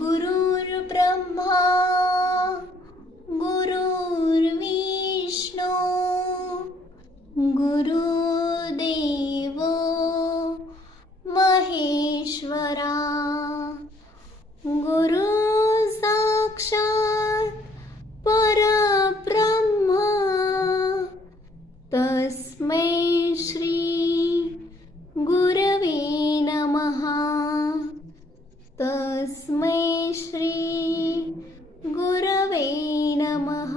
गुरुर्ब्रह्मा गुरुर्विष्णू गुरुदेवो महेश्वरा गुरु साक्षात् परब्रह्म तस्मै श्री गुरवे नमः तस्मै श्री गुरवे नमः।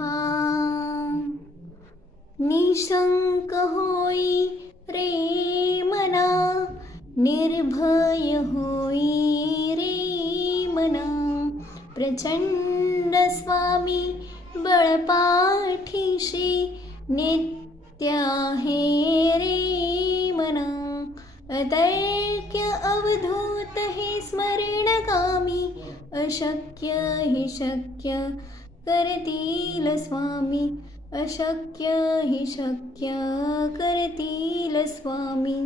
निशंक होई रे मना निर्भय होई रे मना प्रचंड स्वामी बळपाठीशी नित्य आहे रे मना अतर्क्य अवधूत हे स्मरणकामी अशक्य हि शक्य करतील स्वामी अशक्य हि शक्य करतील स्वामी।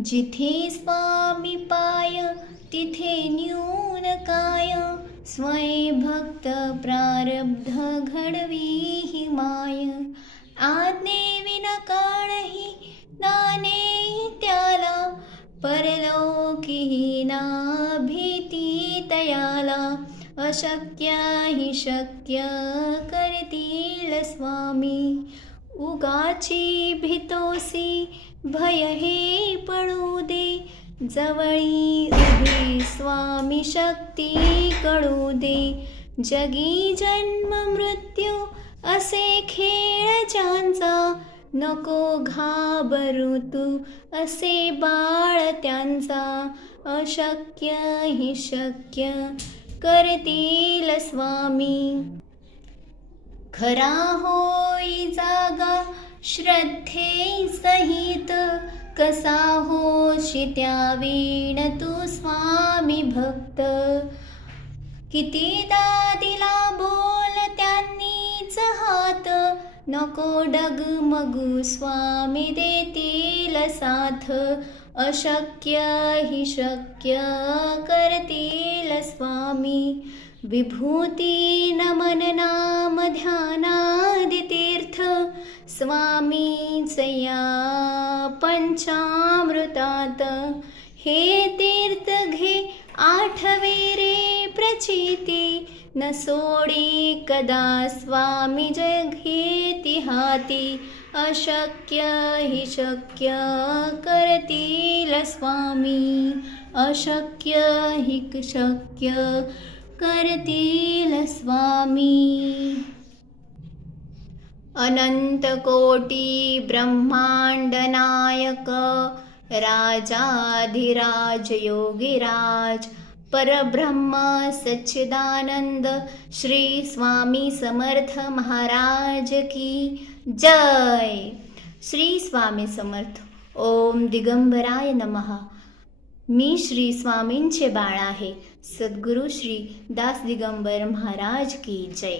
जिथे स्वामी पाय तिथे न्यून काय स्वयं भक्त प्रारब्ध घडवी ही माय आज्ञेविना काळही नाने त्याला परलोकीही ना भीती तयाला अशक्य हि शक्य करतील स्वामी। उगाची भीतोसी भय हे पडू दे जवळी उभी स्वामी शक्ती कळू दे जगी जन्म मृत्यू असे खेळ ज्यांचा नको घाबरू तू असे बाळ त्यांचा अशक्य हि शक्य करतील स्वामी। खरा होई जागा श्रद्धे सहित कसा होशी त्यावीण तू स्वामी भक्त कितीदा दिला बोल त्यांनीच हात नको डगमगू स्वामी देतील साथ अशक्य हि शक्य करतील स्वामी। विभूती नमन नाम ध्यानादि तीर्थ स्वामीच या पंचामृतात हे तीर्थ घे आठवे रे प्रचिती न सोडी कदा स्वामी जघेती हाती अशक्य हि शक्य करतील स्वामी अशक्य हि शक्य करतील स्वामी। अनंत कोटी ब्रह्मांड नायक राजाधिराज योगीराज परब्रह्म सच्चिदानंद श्री स्वामी समर्थ महाराज की जय। श्री स्वामी समर्थ। ओम दिगंबराय नमः। मी श्री स्वामींचे बाळ आहे। सद्गुरु श्री दास दिगंबर महाराज की जय।